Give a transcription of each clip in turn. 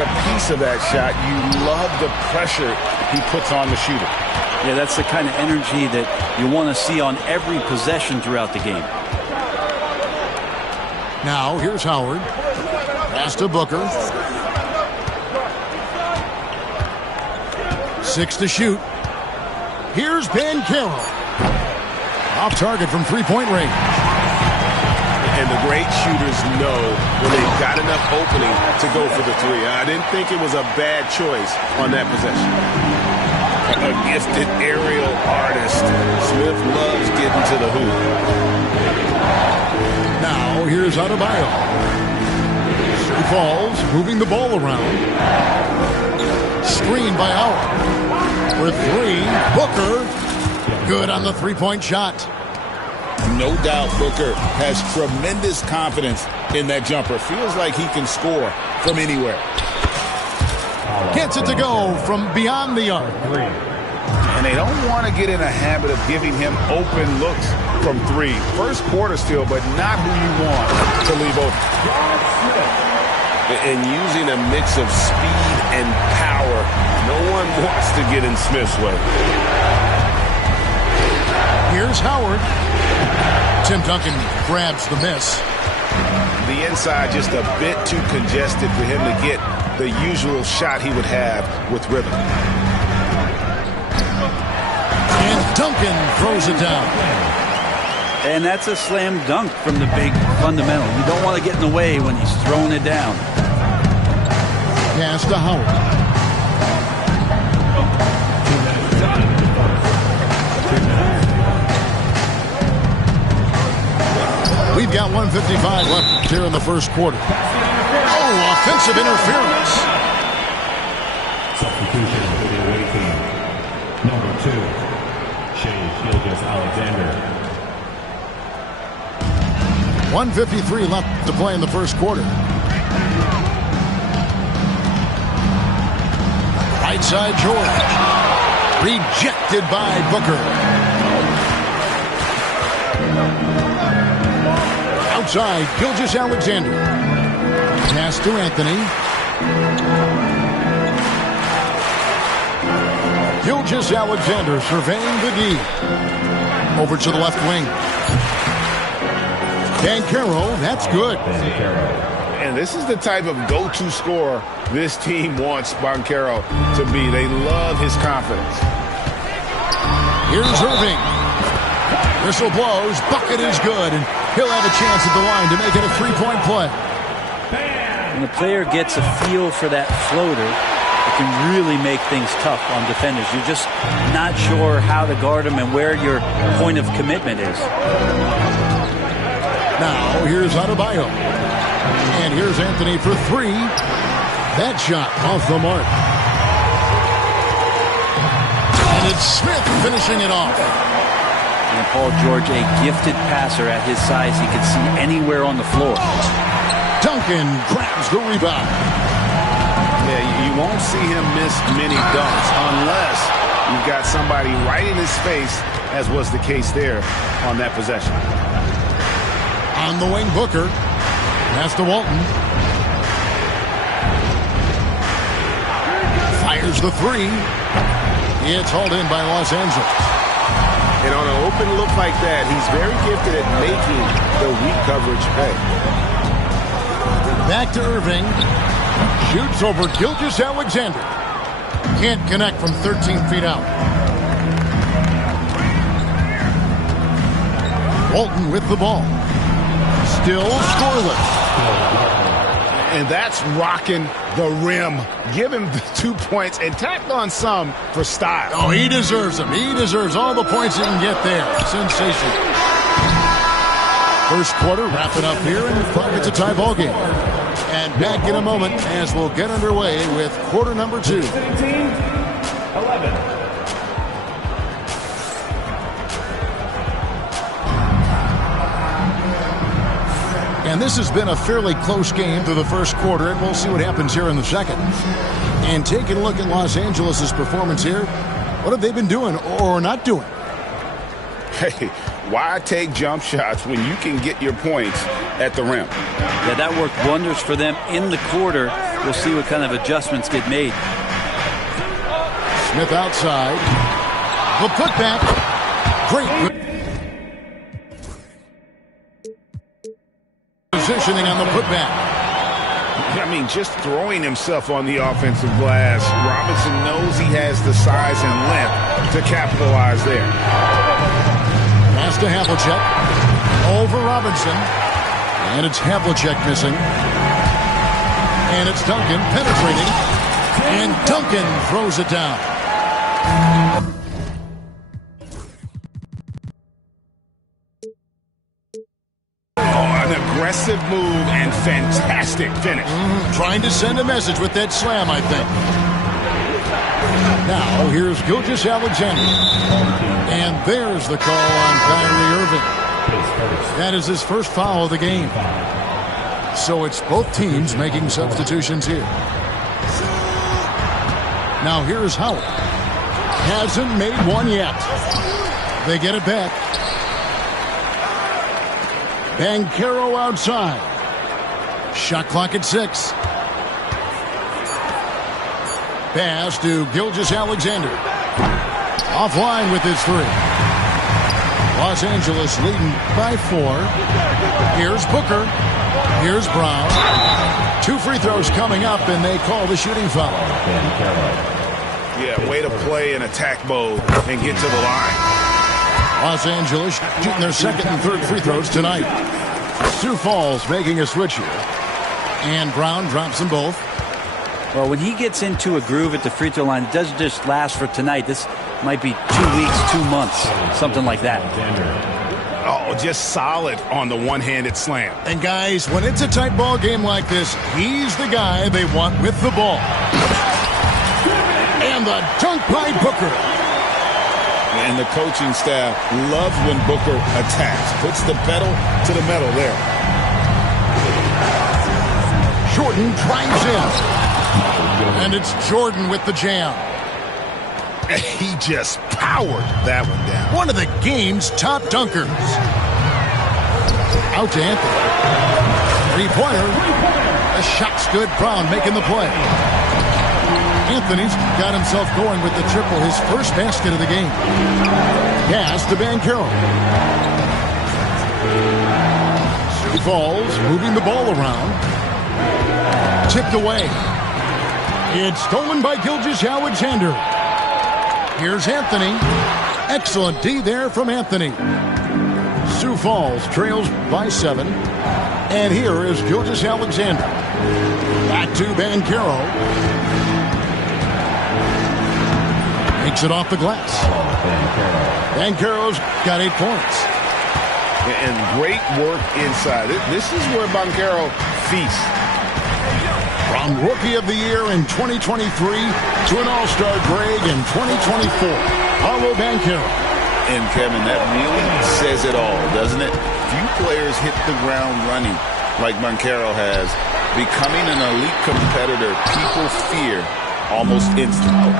a piece of that shot, you love the pressure he puts on the shooter. Yeah, that's the kind of energy that you want to see on every possession throughout the game. Now, here's Howard. Pass to Booker. 6 to shoot. Here's Banchero. Off target from three-point range. And the great shooters know when they've got enough opening to go for the three. I didn't think it was a bad choice on that possession. A gifted aerial artist. Smith loves getting to the hoop. Now, here's Adebayo. Sioux Falls moving the ball around. Screen by Howard. For three, Booker. Good on the three-point shot. No doubt Booker has tremendous confidence in that jumper. Feels like he can score from anywhere. Gets it to go from beyond the arc. And they don't want to get in a habit of giving him open looks from three. First quarter still, but not who you want to leave open. And using a mix of speed and power, no one wants to get in Smith's way. Here's Howard. Tim Duncan grabs the miss. The inside just a bit too congested for him to get the usual shot he would have with rhythm. And Duncan throws it down. And that's a slam dunk from the big fundamental. You don't want to get in the way when he's throwing it down. Pass to Howard. We've got 1:55 left here in the first quarter. Oh, offensive interference. Substitution for the away team. Number 2, Shai Gilgeous-Alexander. 1:53 left to play in the first quarter. Right side, George. Rejected by Booker. Outside, Gilgeous-Alexander. Pass to Anthony. Gilgeous-Alexander surveying the D. Over to the left wing. Banchero, that's good. And this is the type of go-to scorer this team wants Banchero to be. They love his confidence. Here's Irving. Whistle blows. Bucket is good. And he'll have a chance at the line to make it a three-point play. When a player gets a feel for that floater, it can really make things tough on defenders. You're just not sure how to guard them and where your point of commitment is. Now, here's Adebayo. And here's Anthony for three. That shot off the mark. And it's Smith finishing it off. And Paul George, a gifted passer at his size. He can see anywhere on the floor. Duncan grabs the rebound. Yeah, you won't see him miss many dunks unless you've got somebody right in his face, as was the case there on that possession. On the wing, Booker. Pass to Walton. Fires the three. It's hauled in by Los Angeles. And on an open look like that, he's very gifted at making the weak coverage pay. Back to Irving. Shoots over Gilgeous-Alexander. Can't connect from 13 feet out. Walton with the ball. Still scoreless. And that's rocking the rim. Give him the 2 points and tack on some for style. Oh, he deserves them. He deserves all the points he can get there. Sensational. First quarter wrapping up here, and it's a tie ball game. And back in a moment as we'll get underway with quarter number 2. 11. And this has been a fairly close game through the first quarter, and we'll see what happens here in the second. And taking a look at Los Angeles' performance here, what have they been doing or not doing? Hey, why take jump shots when you can get your points at the rim? Yeah, that worked wonders for them in the quarter. we'll see what kind of adjustments get made. Smith outside. The putback. Great positioning on the putback. I mean, just throwing himself on the offensive glass. Robinson knows he has the size and length to capitalize there. Pass to Havlicek. Over Robinson. And it's Havlicek missing. And it's Duncan penetrating. And Duncan throws it down. Aggressive move and fantastic finish. Trying to send a message with that slam, I think. Now, here's Gilgeous-Alexander. And there's the call on Kyrie Irving. That is his first foul of the game. So it's both teams making substitutions here. Now, here's Howard. Hasn't made one yet. They get it back. Banchero outside. Shot clock at 6. Pass to Gilgeous-Alexander. Offline with his 3. Los Angeles leading by 4. Here's Booker. Here's Brown. 2 free throws coming up, and they call the shooting foul. Yeah, way to play in attack mode and get to the line. Los Angeles shooting their second and third free throws tonight. Sioux Falls making a switch here. And Brown drops them both. Well, when he gets into a groove at the free throw line, it doesn't just last for tonight. This might be 2 weeks, 2 months, something like that. Oh, just solid on the one-handed slam. And guys, when it's a tight ball game like this, he's the guy they want with the ball. And the dunk by Booker. And the coaching staff loves when Booker attacks. Puts the pedal to the metal there. Jordan drives in. And it's Jordan with the jam. He just powered that one down. One of the game's top dunkers. Out to Anthony. Three-pointer. The shot's good. Brown making the play. Anthony's got himself going with the triple, his first basket of the game. Pass to Banchero. Sioux Falls moving the ball around. Tipped away. It's stolen by Gilgeous-Alexander. Here's Anthony. Excellent D there from Anthony. Sioux Falls trails by 7. And here is Gilgeous-Alexander. Back to Banchero. Makes it off the glass. Banchero's got 8 points. And great work inside. This is where Banchero feasts. From Rookie of the Year in 2023 to an All-Star break in 2024. Paolo Banchero. And Kevin, that really says it all, doesn't it? Few players hit the ground running like Banchero has. Becoming an elite competitor, people fear almost instantly.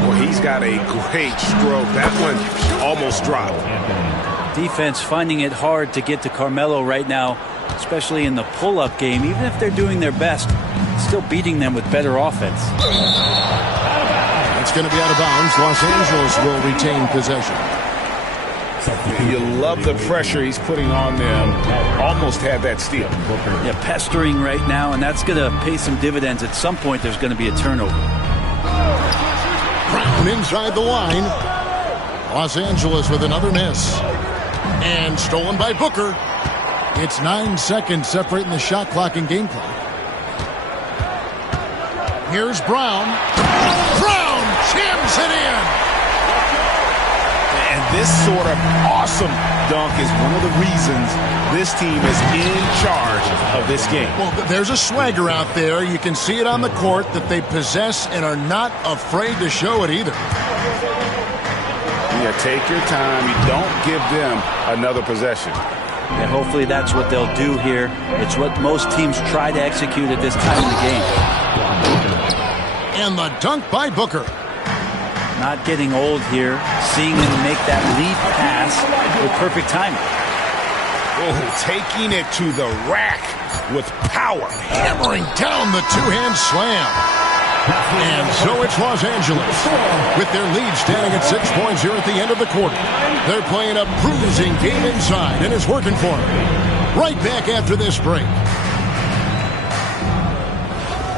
Well, he's got a great stroke. That one almost dropped. Defense finding it hard to get to Carmelo right now, especially in the pull-up game. Even if they're doing their best, still beating them with better offense. It's going to be out of bounds. Los Angeles will retain possession. You love the pressure he's putting on them. Almost had that steal. Yeah, pestering right now, and that's going to pay some dividends. At some point, there's going to be a turnover. Brown inside the line. Los Angeles with another miss. And stolen by Booker. It's 9 seconds separating the shot clock and game clock. Here's Brown. Brown jams it in. And this sort of awesome dunk is one of the reasons this team is in charge of this game. Well, there's a swagger out there. You can see it on the court that they possess and are not afraid to show it either. Yeah, take your time. You don't give them another possession. And hopefully that's what they'll do here. It's what most teams try to execute at this time in the game. And the dunk by Booker. Not getting old here. Seeing him make that lead pass with perfect timing. Oh, taking it to the rack with power. Hammering down the two-hand slam. And so it's Los Angeles with their lead standing at 6 points here at the end of the quarter. They're playing a bruising game inside, and it's working for them. Right back after this break.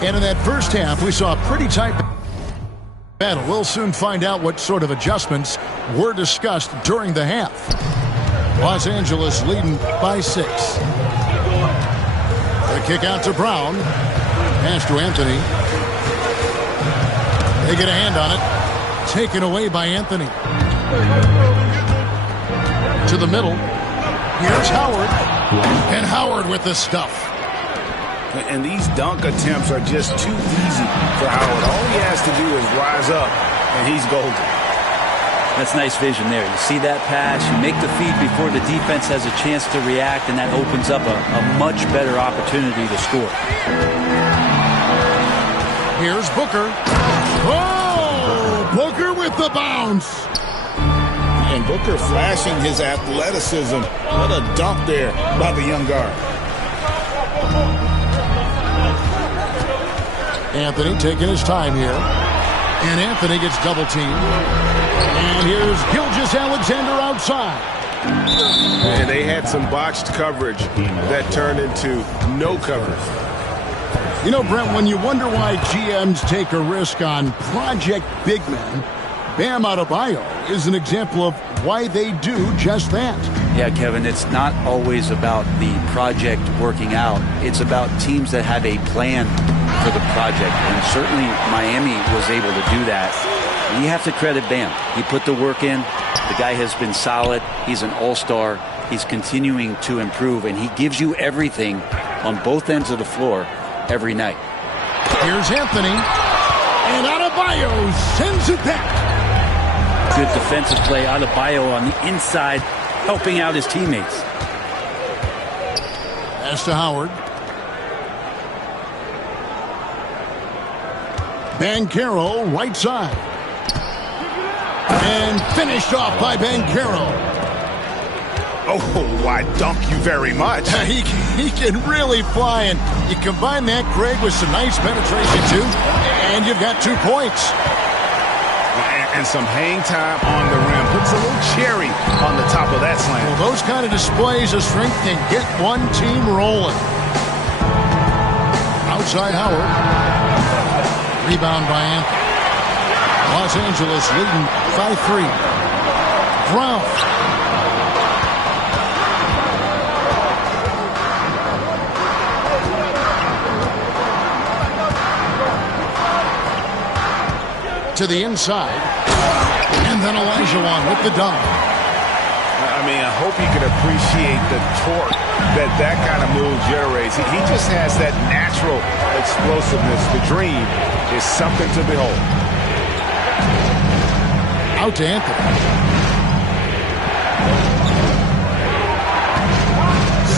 And in that first half, we saw a pretty tight battle. We'll soon find out what sort of adjustments were discussed during the half. Los Angeles leading by 6. The kick out to Brown. Pass to Anthony. They get a hand on it. Taken away by Anthony. To the middle. Here's Howard. And Howard with the stuff. And these dunk attempts are just too easy for Howard. All he has to do is rise up, and he's golden. That's nice vision there. You see that pass, you make the feed before the defense has a chance to react, and that opens up a much better opportunity to score. Here's Booker. Oh! Booker with the bounce. And Booker flashing his athleticism. What a dunk there by the young guard. Anthony taking his time here. And Anthony gets double teamed. And here's Gilgeous-Alexander outside. And they had some botched coverage that turned into no coverage. You know, Brent, when you wonder why GMs take a risk on project big men, Bam Adebayo is an example of why they do just that. Yeah, Kevin, it's not always about the project working out. It's about teams that have a plan for the project, and certainly Miami was able to do that. And you have to credit Bam. He put the work in. The guy has been solid. He's an all-star. He's continuing to improve, and he gives you everything on both ends of the floor every night. Here's Anthony, and Adebayo sends it back. Good defensive play. Adebayo on the inside, helping out his teammates. Pass to Howard. Banchero, right side. And finished off by Banchero. Oh, I dunk you very much. He can really fly, and you combine that, Greg, with some nice penetration, too, and you've got 2 points. And some hang time on the rim. Puts a little cherry on the top of that slam. Well, those kind of displays of strength can get one team rolling. Outside Howard. Rebound by Anthony. Los Angeles leading by 3. Brown. To the inside. And then Olajuwon with the dunk. I mean, I hope you can appreciate the torque that kind of move generates. He just has that natural explosiveness. The dream is something to behold. Out to Anthony.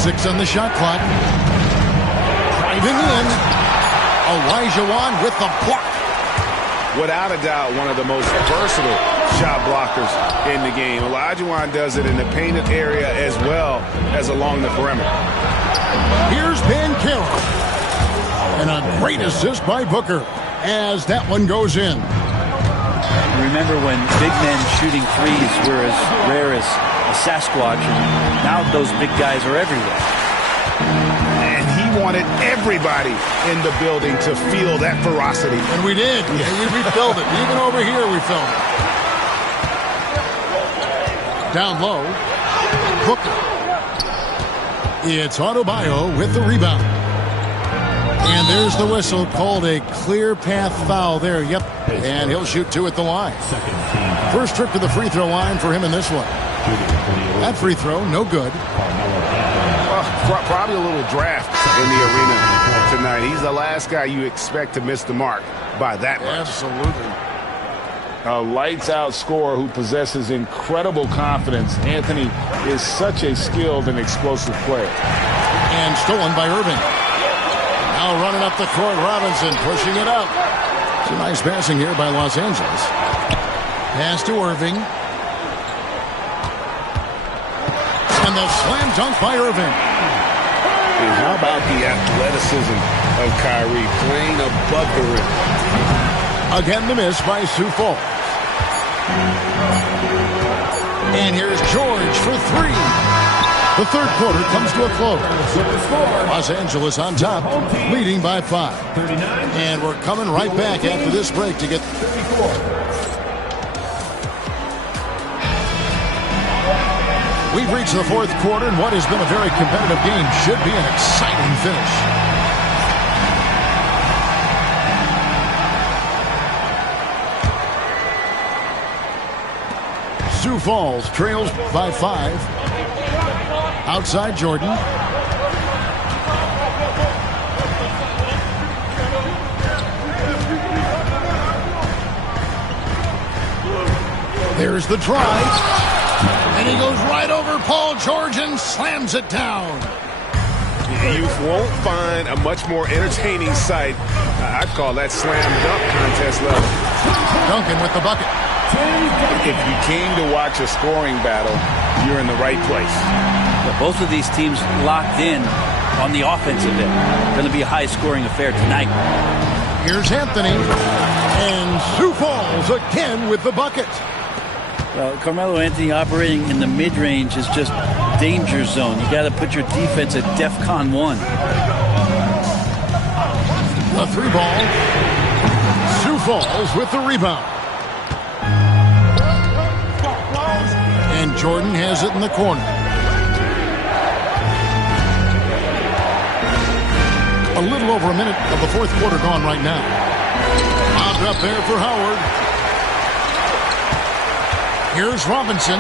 6 on the shot clock. Driving in. Olajuwon with the block. Without a doubt, one of the most versatile shot blockers in the game. Olajuwon does it in the painted area as well as along the perimeter. Here's Banchero. And a great assist by Booker as that one goes in. Remember when big men shooting threes were as rare as a Sasquatch, and now those big guys are everywhere. And he wanted everybody in the building to feel that ferocity. And we did. Yeah. We felt it. Even over here we felt it. Down low. Booker. It's Adebayo with the rebound. And there's the whistle, called a clear path foul there. Yep. And he'll shoot 2 at the line. First trip to the free throw line for him in this one. That free throw, no good. Probably a little draft in the arena tonight. He's the last guy you expect to miss the mark by that much. Absolutely. A lights-out scorer who possesses incredible confidence. Anthony is such a skilled and explosive player. And stolen by Irving. Now running up the court, Robinson pushing it up. Some nice passing here by Los Angeles. Pass to Irving. And the slam dunk by Irving. And how about the athleticism of Kyrie playing above the rim? Again, the miss by Sioux Falls. And here's George for three. The third quarter comes to a close. Los Angeles on top, leading by 5. And we're coming right back after this break to get... We've reached the fourth quarter, and what has been a very competitive game should be an exciting finish. Sioux Falls trails by 5. Outside Jordan. There's the try. And he goes right over Paul George and slams it down. You won't find a much more entertaining sight. I'd call that slam dunk contest level. Duncan with the bucket. If you came to watch a scoring battle, you're in the right place. Yeah, both of these teams locked in on the offensive end. Going to be a high-scoring affair tonight. Here's Anthony. And Sioux Falls again with the bucket. Well, Carmelo Anthony operating in the mid-range is just danger zone. You got to put your defense at DEFCON 1. The three ball. Sioux Falls with the rebound. And Jordan has it in the corner. A little over a minute of the fourth quarter gone right now. Lobbed up there for Howard. Here's Robinson.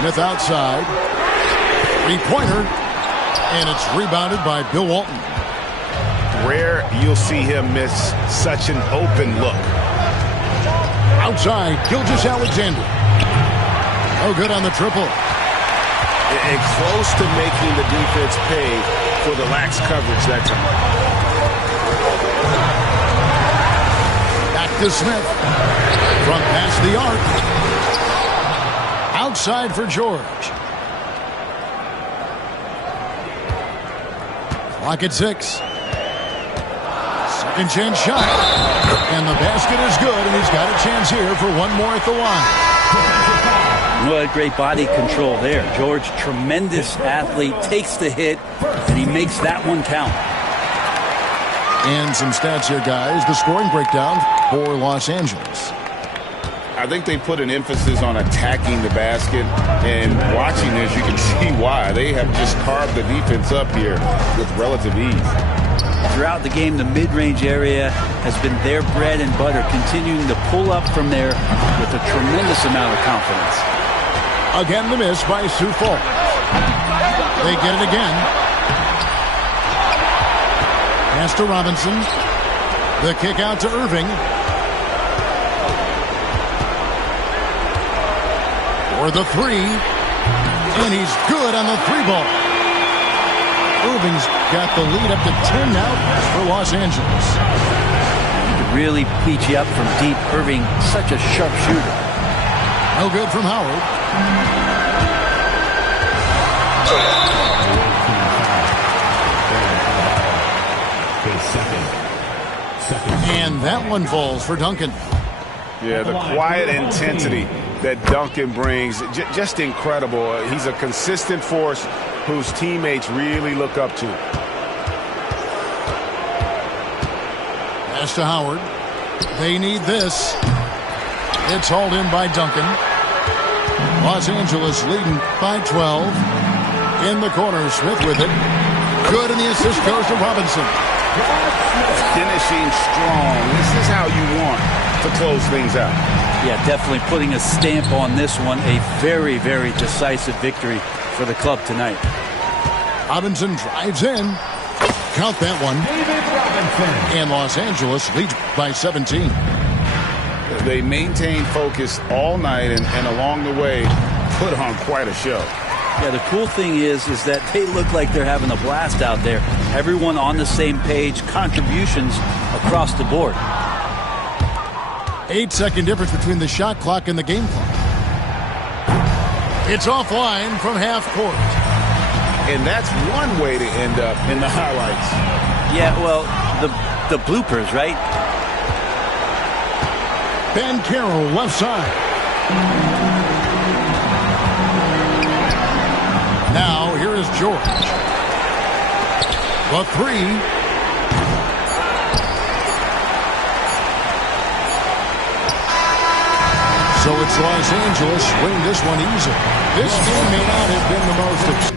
Smith outside. Three-pointer. And it's rebounded by Bill Walton. Rare you'll see him miss such an open look. Outside, Gilgeous-Alexander. No good on the triple. And close to making the defense pay for the lax coverage that time. Back to Smith. Front past the arc. Outside for George. Clock at 6. Second chance shot. And the basket is good, and he's got a chance here for one more at the line. What great body control there. George, tremendous athlete, takes the hit, and he makes that one count. And some stats here, guys. The scoring breakdown for Los Angeles. I think they put an emphasis on attacking the basket, and watching this, you can see why. They have just carved the defense up here with relative ease. Throughout the game, the mid-range area has been their bread and butter, continuing to pull up from there with a tremendous amount of confidence. Again, the miss by Sioux Falls. They get it again. Pass to Robinson. The kick out to Irving. For the three. And he's good on the three ball. Irving's got the lead up to 10 now for Los Angeles. He could really beat you up from deep. Irving, such a sharp shooter. No good from Howard. And that one falls for Duncan. Yeah, the quiet intensity that Duncan brings, just incredible. He's a consistent force whose teammates really look up to. Pass to Howard. They need this. It's hauled in by Duncan. Los Angeles leading by 12. In the corner, Smith with it. Good, and the assist goes to Robinson. Finishing strong. This is how you want to close things out. Yeah, definitely putting a stamp on this one. A very, very decisive victory for the club tonight. Robinson drives in. Count that one. And Los Angeles leads by 17. They maintain focus all night and along the way put on quite a show. Yeah, the cool thing is that they look like they're having a blast out there. Everyone on the same page, contributions across the board. 8-second difference between the shot clock and the game clock. It's offline from half court. And that's one way to end up in the highlights. Yeah, well, the bloopers, right? Banchero left side. Now here is George. The three. So it's Los Angeles winning this one easily. This game may not have been the most